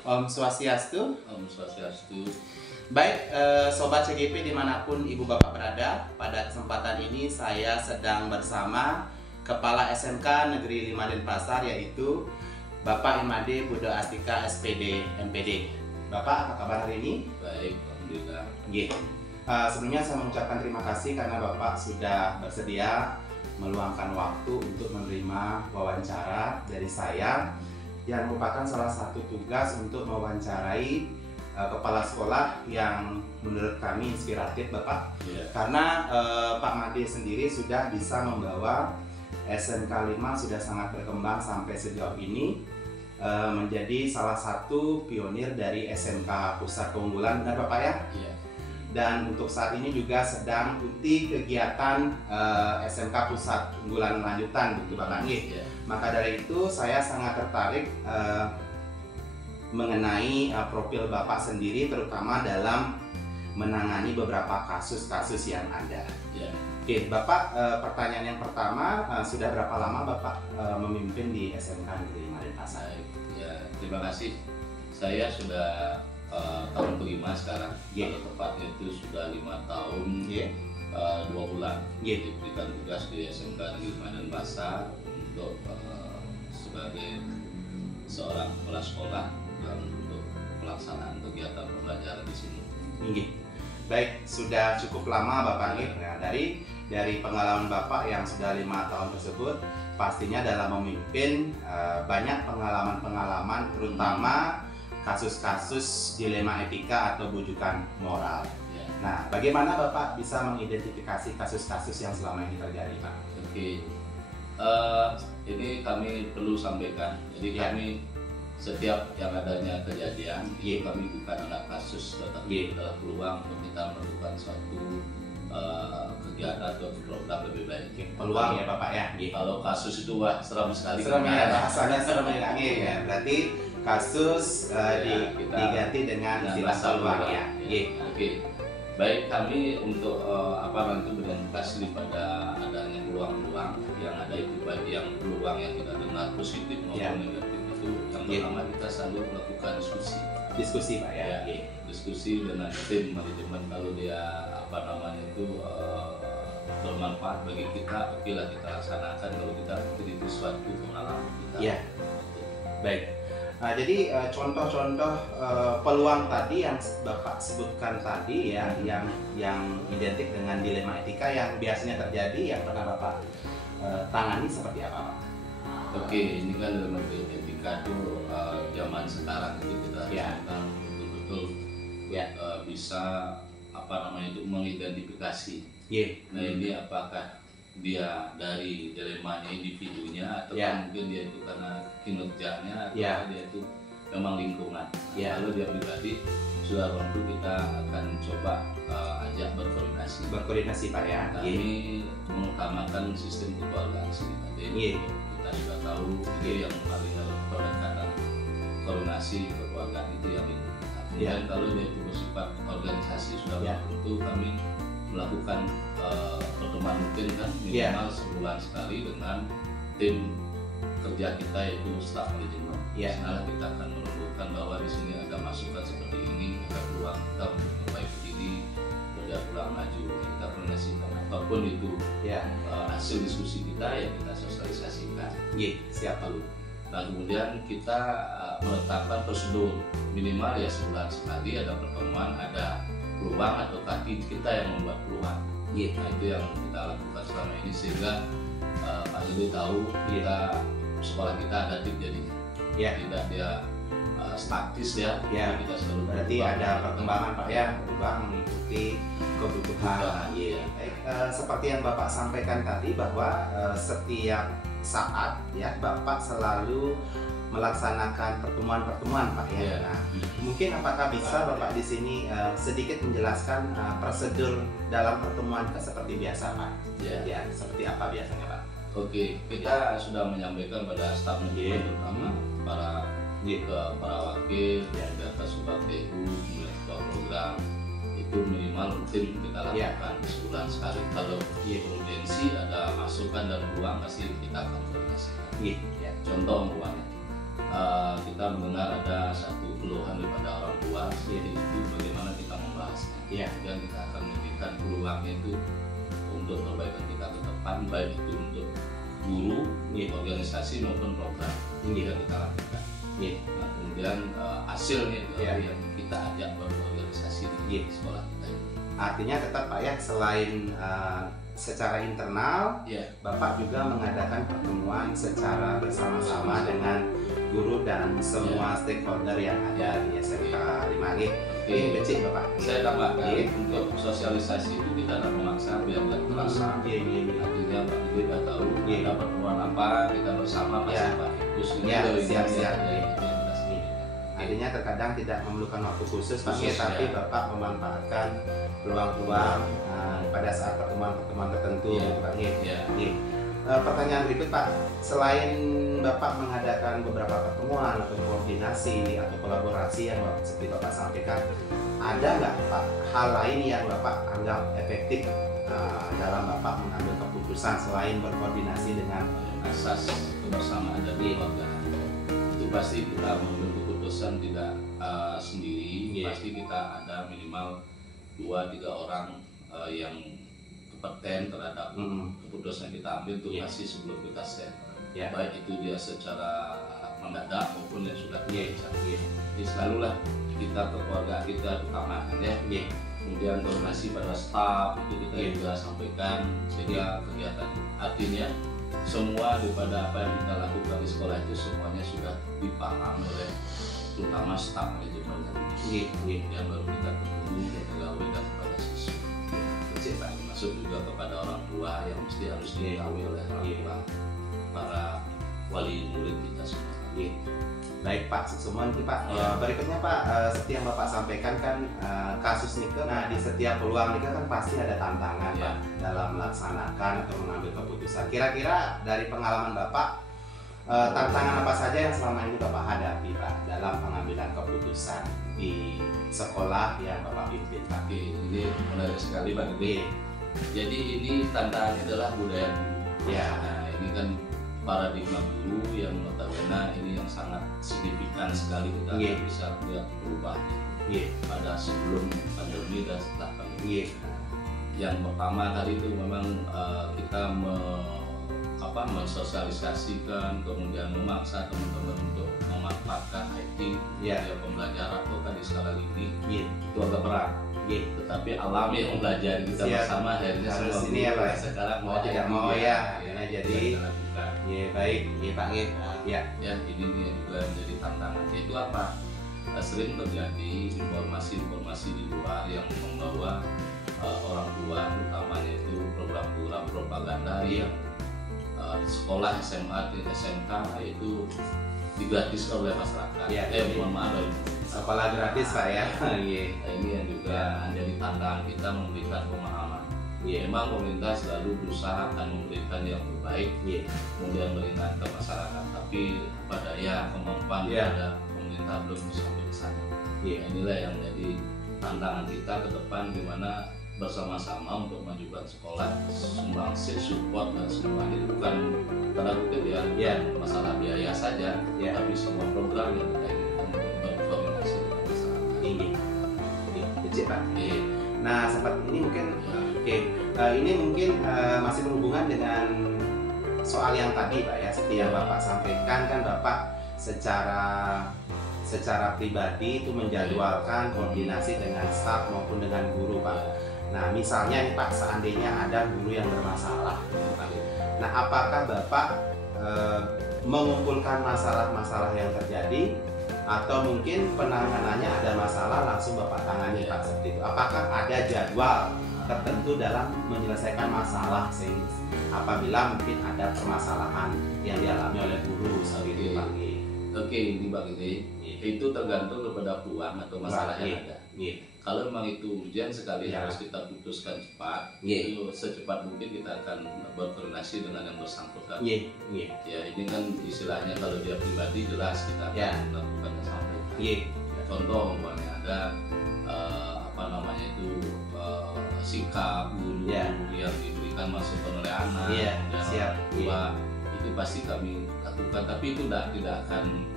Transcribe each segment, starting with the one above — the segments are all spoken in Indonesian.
Om Swastiastu. Om Swastiastu. Baik, Sobat CGP dimanapun Ibu Bapak berada, pada kesempatan ini saya sedang bersama Kepala SMK Negeri 5 Denpasar, yaitu Bapak Imade Budo Astika SPD MPD. Bapak, apa kabar hari ini? Baik, alhamdulillah. Sebelumnya saya mengucapkan terima kasih karena Bapak sudah bersedia meluangkan waktu untuk menerima wawancara dari saya, yang merupakan salah satu tugas untuk mewawancarai kepala sekolah yang menurut kami inspiratif, Bapak. Karena Pak Made sendiri sudah bisa membawa SMK 5 sudah sangat berkembang sampai sejauh ini, menjadi salah satu pionir dari SMK Pusat Keunggulan, benar Bapak ya? Iya. Dan untuk saat ini juga sedang ikuti kegiatan SMK Pusat Unggulan Lanjutan, gitu Bapak. Iya. Maka dari itu saya sangat tertarik mengenai profil Bapak sendiri, terutama dalam menangani beberapa kasus-kasus yang ada. Ya. Oke, Bapak, pertanyaan yang pertama, sudah berapa lama Bapak memimpin di SMK Negeri 5 Denpasar? Ya, terima kasih. Saya sudah tahun kelima sekarang. Kalau tepatnya itu sudah 5 tahun 2 bulan. Diberikan tugas di SMK Negeri 5 Denpasar untuk sebagai seorang kepala sekolah dan untuk pelaksanaan kegiatan pembelajaran di sini. Baik, sudah cukup lama Bapak. Nah, dari pengalaman Bapak yang sudah 5 tahun tersebut, pastinya dalam memimpin banyak pengalaman-pengalaman, terutama kasus-kasus dilema etika atau bujukan moral. Nah, bagaimana Bapak bisa mengidentifikasi kasus-kasus yang selama ini terjadi, Pak? Oke, ini kami perlu sampaikan. Jadi kami setiap yang adanya kejadian, kami bukan ada kasus, tetapi adalah peluang untuk kita melakukan suatu kegiatan atau program lebih baik. Peluang ya Bapak ya. Kalau kasus itu wah seram sekali. Seram ya, bahasanya seram ya. Berarti kasus diganti dengan istilah peluang ya. Oke. Baik, kami untuk nanti berimplikasi pada adanya peluang-peluang yang ada itu, baik yang peluang yang kita dengar positif maupun negatif. Yang pertama, kita selalu melakukan diskusi Pak ya. Diskusi dengan tim manajemen. Kalau dia bermanfaat bagi kita, oke lah kita laksanakan. Kalau kita itu suatu pengalaman kita. Baik. Nah, jadi contoh-contoh peluang tadi yang Bapak sebutkan tadi ya, yang identik dengan dilema etika yang biasanya terjadi, yang pernah Bapak tangani seperti apa, Pak? Oke, ini kan dalam etika itu zaman sekarang itu kita harus betul-betul bisa itu mengidentifikasi. Nah, ini apakah dia dari dilemanya individunya atau mungkin dia itu karena kinerjanya atau dia itu memang lingkungan. Lalu dia pribadi, sudah tentu kita akan coba ajak berkoordinasi Pak ya. Kami mengutamakan sistem kekeluargaan sendiri. Kita sudah tahu itu yang paling pendekatan koordinasi kekeluargaan itu yang ini. Kemudian kalau dia itu bersifat organisasi, sudah tentu kami melakukan pertemuan rutin kan minimal sebulan sekali dengan tim kerja kita, yaitu staf manajemen. Setelah kita akan menunjukkan bahwa di sini ada masukan seperti ini, ada peluang kita untuk memperbaiki diri, kerja pulang maju, kita koordinasikan apapun itu hasil diskusi kita kita sosialisasikan. Siap Pak. Nah, kemudian kita menetapkan prosedur minimal sebulan sekali ada pertemuan, ada peluang atau kaki kita yang membuat peluang. Nah, itu yang kita lakukan selama ini sehingga Pak Lili tahu kita sekolah kita ada tim, jadi tidak dia statis kita selalu berarti ada perkembangan Pak ya, berubah mengikuti kebutuhan. Baik, seperti yang Bapak sampaikan tadi bahwa setiap saat Bapak selalu melaksanakan pertemuan-pertemuan Pak ya. Nah, mungkin apakah bisa Bapak di sini sedikit menjelaskan prosedur dalam pertemuan seperti biasa Pak? Seperti apa biasanya Pak? Oke, kita sudah menyampaikan pada staf manajemen terutama para wakil, data surat TU, ketua program itu minimal rutin kita lakukan sebulan sekali. Kalau urgensi ada masukan dan peluang pasti kita akan koordinasikan. Contoh umpamanya kita mendengar ada satu keluhan daripada orang tua, yaitu bagaimana kita membahasnya. Dan kita akan memberikan peluangnya itu untuk perbaikan kita ke depan, baik itu untuk guru, organisasi maupun program yang kita lakukan. Nah, kemudian hasilnya itu yang kita ajak berorganisasi di sekolah kita. Artinya tetap Pak ya, selain secara internal, Bapak juga mengadakan pertemuan secara bersama-sama dengan guru dan semua stakeholder yang ada di SMK 5G. Ini kecil Bapak. Saya tambahkan untuk sosialisasi itu kita tidak memaksa biar tidak terasa. Artinya Pak Didi sudah tahu ada pertemuan apa, kita bersama masih Pak Ikus ini. Siap. Artinya terkadang tidak memerlukan waktu khusus Pak, tapi Bapak memanfaatkan peluang-peluang pada saat pertemuan-pertemuan tertentu Pak. Pertanyaan berikut Pak, selain Bapak mengadakan beberapa pertemuan atau koordinasi atau kolaborasi yang seperti Bapak sampaikan, ada nggak Pak hal lain yang Bapak anggap efektif dalam Bapak mengambil keputusan selain berkoordinasi dengan asas kebersamaan dan kekeluargaan? Itu pasti kita mengambil keputusan tidak sendiri, pasti kita ada minimal 2-3 orang yang kompeten terhadap keputusan yang kita ambil itu masih sebelum kita share. Baik itu dia secara mendadak maupun yang sudah kita Jadi selalulah kita keluarga kita utamakan kemudian koordinasi pada staf itu kita juga sampaikan, sehingga kegiatan artinya semua daripada apa yang kita lakukan di sekolah itu semuanya sudah dipahami oleh terutama staf manajemen yang baru kita ketemu ke pegawai dan kepada siswa. Masuk juga kepada orang tua yang mesti harus diketahui oleh orang tua, para wali murid kita semua. Baik Pak, semua itu Pak. Berikutnya Pak, seperti yang Bapak sampaikan kan kasus nikah. Nah, di setiap peluang nikah kan pasti ada tantangan Pak dalam melaksanakan atau mengambil keputusan. Kira-kira dari pengalaman Bapak, tantangan apa saja yang selama ini Bapak hadapi Pak dalam pengambilan keputusan di sekolah yang Bapak pimpin Pak? Ini menarik sekali Pak. Jadi ini tantangannya adalah budaya guru. Nah, ini kan paradigma guru yang notabene ini yang sangat signifikan sekali kita bisa lihat perubahannya pada sebelum pandemi dan setelah pandemi. Yang pertama tadi itu memang kita mensosialisasikan, kemudian memaksa teman-teman untuk memanfaatkan IT pembelajaran itu kan di skala ini itu agak berat. Tetapi alami yang belajar kita bersama akhirnya semua ini ya Pak. Sekarang mau tidak mau jadi baik Pak. Ini juga menjadi tantangan. Itu apa? Sering terjadi informasi-informasi di luar yang membawa orang tua, utamanya itu program-program propaganda yang sekolah SMA dan SMK itu digratiskan oleh masyarakat. Mohon maaf, sekolah gratis Pak ya. Ini yang juga menjadi tantangan kita memberikan pemahaman. Memang pemerintah selalu berusaha akan memberikan yang terbaik, kemudian beringat ke masyarakat. Tapi apa daya kemampuan pada pemerintah belum sampai ke sana. Inilah yang menjadi tantangan kita ke depan, gimana bersama-sama untuk majukan sekolah, sumbangsi, support dan semuanya bukan tanda kutip masalah biaya saja, tapi semua program yang kita inginkan untuk berkoordinasi dengan masyarakat. Kecil Pak. Nah seperti ini mungkin ini mungkin masih berhubungan dengan soal yang tadi Pak ya, seperti yang Bapak sampaikan kan Bapak secara pribadi itu menjadwalkan koordinasi dengan staf maupun dengan guru Pak. Nah misalnya nih Pak, seandainya ada guru yang bermasalah, nah apakah Bapak mengumpulkan masalah-masalah yang terjadi atau mungkin penanganannya ada masalah langsung Bapak tangani Pak seperti itu? Apakah ada jadwal tertentu dalam menyelesaikan masalah sehingga apabila mungkin ada permasalahan yang dialami oleh guru seperti itu Pak? Ini Pak itu tergantung kepada peluang atau masalah yang ada. Kalau memang itu urgent sekali harus kita putuskan cepat, itu secepat mungkin kita akan berkoordinasi dengan yang bersangkutan. Ya ini kan istilahnya kalau dia pribadi jelas kita akan melakukan sampai. Contoh umpamanya ada sikap guru yang diberikan masukan oleh anak dan orang tua, itu pasti kami lakukan, tapi itu tidak akan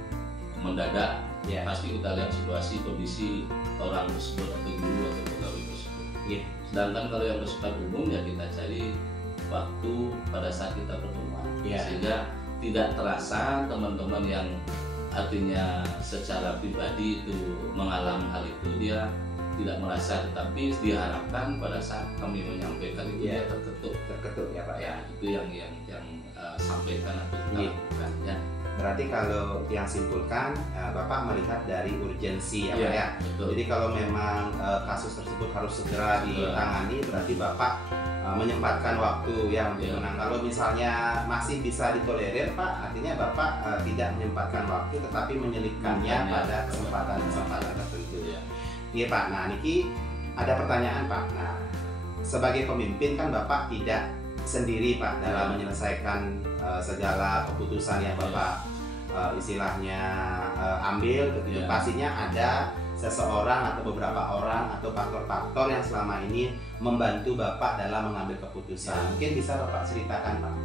mendadak, pasti kita lihat situasi kondisi orang tersebut atau guru atau pegawai tersebut. Sedangkan kalau yang bersifat umum ya kita cari waktu pada saat kita pertemuan, sehingga tidak terasa teman-teman yang artinya secara pribadi itu mengalami hal itu dia tidak merasa, tetapi diharapkan pada saat kami menyampaikan itu dia terketuk ya Pak ya, itu yang sampaikan atau kita lakukan ya. Berarti kalau yang simpulkan Bapak melihat dari urgensi ya Pak ya. Betul. Jadi kalau memang kasus tersebut harus segera ditangani, berarti Bapak menyempatkan waktu ya untuk menang. Kalau misalnya masih bisa ditolerir Pak, artinya Bapak tidak menyempatkan waktu tetapi menyelipkannya pada kesempatan tertentu. Iya Pak. Nah Niki ada pertanyaan Pak. Nah sebagai pemimpin kan Bapak tidak sendiri Pak dalam menyelesaikan segala keputusan yang Bapak istilahnya ambil begitu. Pastinya ada seseorang atau beberapa orang atau faktor-faktor yang selama ini membantu Bapak dalam mengambil keputusan. Mungkin bisa Bapak ceritakan Pak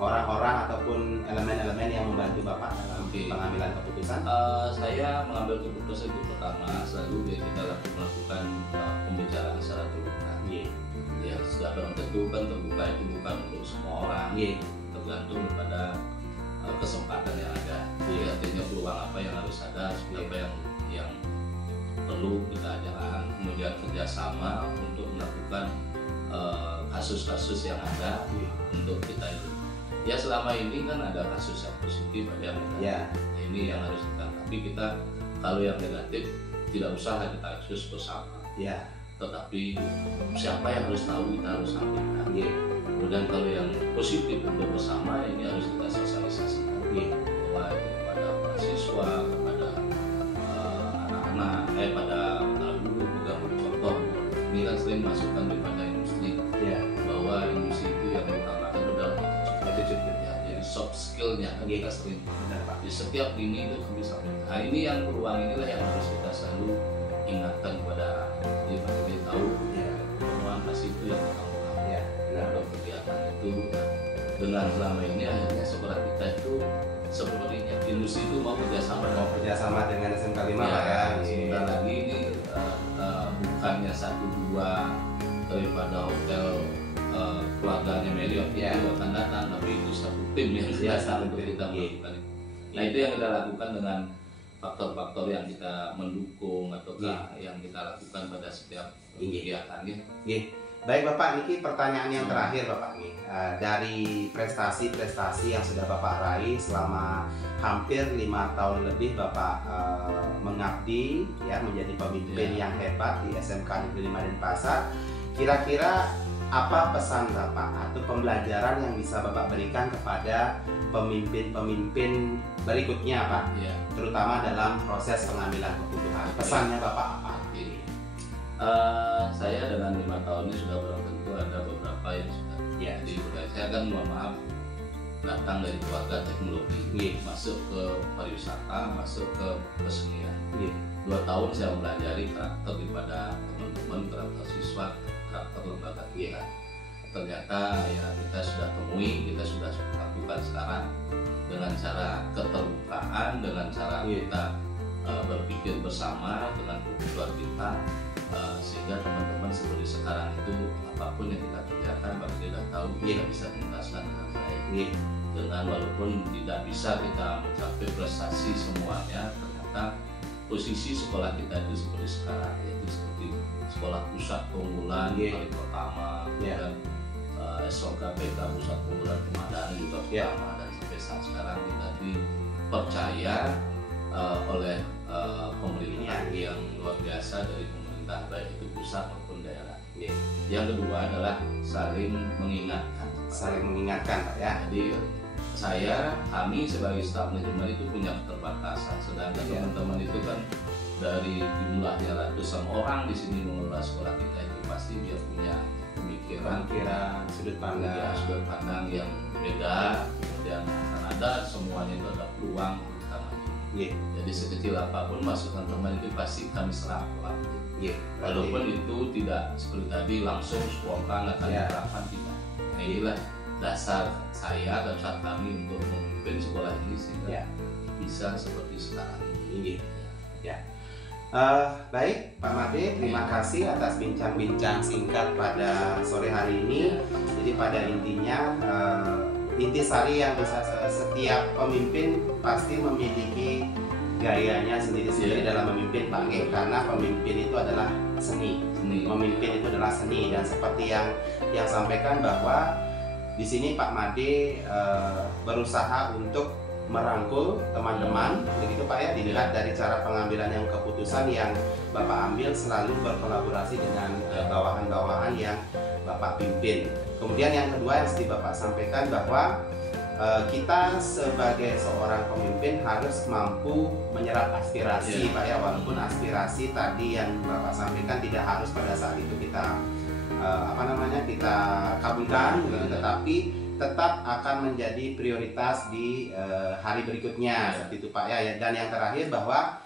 orang-orang ataupun elemen-elemen yang membantu Bapak dalam pengambilan keputusan. Saya mengambil keputusan itu pertama selalu kita melakukan pembicaraan secara terbuka. Ya sudah tentu kan terbuka itu bukan untuk semua orang, tergantung pada kesempatan yang ada. Artinya peluang apa yang harus ada, apa yang perlu kita jalan, kemudian kerjasama untuk melakukan kasus-kasus yang ada untuk kita itu. Ya selama ini kan ada kasus yang positif, ada yang negatif. Ini yang harus kita. Tapi kita kalau yang negatif tidak usah kita ekspos bersama. Tetapi siapa yang harus tahu kita harus sampaikan. Kemudian kalau yang positif untuk bersama ini harus kita sosialisasikan. Bahwa itu kepada mahasiswa, kepada anak-anak, pada guru juga contoh. Ini kan sering masukan daripada industri bahwa industri itu yang utamakan adalah jadi soft skillnya kan kita sering di setiap lini itu bisa. Nah ini yang peluang inilah yang harus kita selalu ingatkan kepada dia tahu peluang kasih itu yang untuk kegiatan itu. Dengan selama ini akhirnya sekolah kita itu sebenarnya industri itu mau kerjasama dengan SMK 5 Pak ya. Sebentar lagi ini bukannya 1-2 daripada hotel keluarganya Marriott itu akan datang, tapi itu satu tim yang biasa untuk kita melakukan itu. Nah itu yang kita lakukan dengan faktor-faktor yang kita mendukung atau yang kita lakukan pada setiap kegiatan. Baik Bapak, Niki pertanyaan yang terakhir Bapak nih. Dari prestasi-prestasi yang sudah Bapak raih selama hampir 5 tahun lebih Bapak mengabdi ya menjadi pemimpin yang hebat di SMK Negeri 5 Denpasar. Kira-kira apa pesan Bapak atau pembelajaran yang bisa Bapak berikan kepada pemimpin-pemimpin berikutnya Pak, terutama dalam proses pengambilan keputusan? Pesannya Bapak apa? Saya dengan 5 tahun ini sudah belum tentu ada beberapa yang sudah. Jadi saya kan mohon maaf datang dari keluarga teknologi, masuk ke pariwisata, masuk ke kesenian. 2 tahun saya mempelajari karakter daripada teman-teman, karakter siswa, karakter lembaga kita. Ternyata ya kita sudah temui, kita sudah lakukan sekarang dengan cara keterbukaan, dengan cara kita berpikir bersama dengan kebutuhan kita, sehingga teman-teman seperti sekarang itu apapun yang kita kerjakan baru kita tahu kita bisa tuntaskan dengan baik. Dengan walaupun tidak bisa kita mencapai prestasi semuanya, ternyata posisi sekolah kita itu seperti sekarang, yaitu seperti sekolah pusat keunggulan kali pertama, dan SOKPK pusat keunggulan Kemadani juga pertama, dan sampai saat sekarang kita dipercaya oleh pemerintah yang luar biasa dari pemerintah baik itu pusat maupun daerah. Yang kedua adalah saling mengingatkan Pak ya. Jadi kami sebagai staf manajemen itu punya keterbatasan, sedangkan teman-teman itu kan dari jumlahnya ratusan orang di sini mengelola sekolah kita itu pasti dia punya pemikiran sudut pandang yang beda, kemudian akan ada semuanya itu ada peluang kita maju. Jadi sekecil apapun masukan teman itu pasti kami serap Pak. Walaupun itu tidak seperti tadi langsung spontan akan diterapkan tidak. Nah inilah dasar saya dan saat kami untuk memimpin sekolah ini, sehingga bisa seperti sekarang ini. Ya. Baik Pak Made, terima kasih atas bincang-bincang singkat pada sore hari ini. Jadi pada intinya intisari yang bisa setiap pemimpin pasti memiliki gayanya sendiri-sendiri dalam memimpin Pak Nge, karena pemimpin itu adalah seni. Memimpin itu adalah seni, dan seperti yang sampaikan bahwa di sini Pak Made berusaha untuk merangkul teman-teman, begitu Pak ya, dilihat dari cara pengambilan yang keputusan yang Bapak ambil selalu berkolaborasi dengan bawahan-bawahan yang Bapak pimpin. Kemudian yang kedua yang seperti Bapak sampaikan bahwa kita sebagai seorang pemimpin harus mampu menyerap aspirasi Pak ya, walaupun aspirasi tadi yang Bapak sampaikan tidak harus pada saat itu kita kita kabulkan, tetapi tetap akan menjadi prioritas di hari berikutnya seperti itu Pak ya. Dan yang terakhir bahwa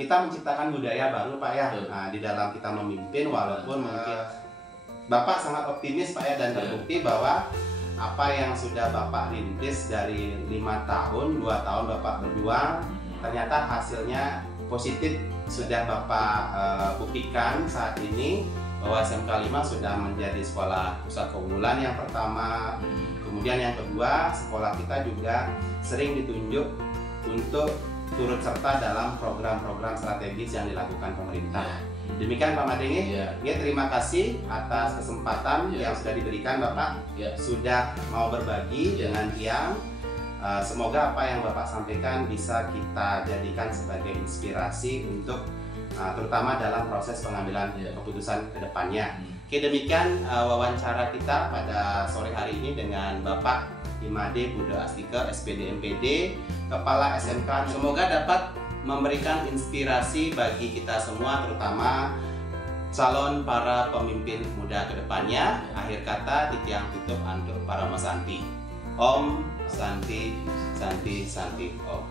kita menciptakan budaya baru Pak ya, di dalam kita memimpin, walaupun mungkin Bapak sangat optimis Pak ya, dan terbukti bahwa apa yang sudah Bapak rintis dari 5 tahun, 2 tahun Bapak berdua, ternyata hasilnya positif sudah Bapak buktikan saat ini, bahwa SMK 5 sudah menjadi sekolah pusat keunggulan yang pertama. Kemudian yang kedua, sekolah kita juga sering ditunjuk untuk turut serta dalam program-program strategis yang dilakukan pemerintah. Demikian Pak Made. Terima kasih atas kesempatan yang sudah diberikan Bapak, sudah mau berbagi dengan Tiang. Semoga apa yang Bapak sampaikan bisa kita jadikan sebagai inspirasi untuk terutama dalam proses pengambilan keputusan ke depannya. Oke, demikian wawancara kita pada sore hari ini dengan Bapak Imade Buddha Astika, SPD MPD, Kepala SMK. Semoga dapat memberikan inspirasi bagi kita semua, terutama calon para pemimpin muda ke depannya. Akhir kata, Titiang tutup antur para Santi. Om Santi Santi Santi Om.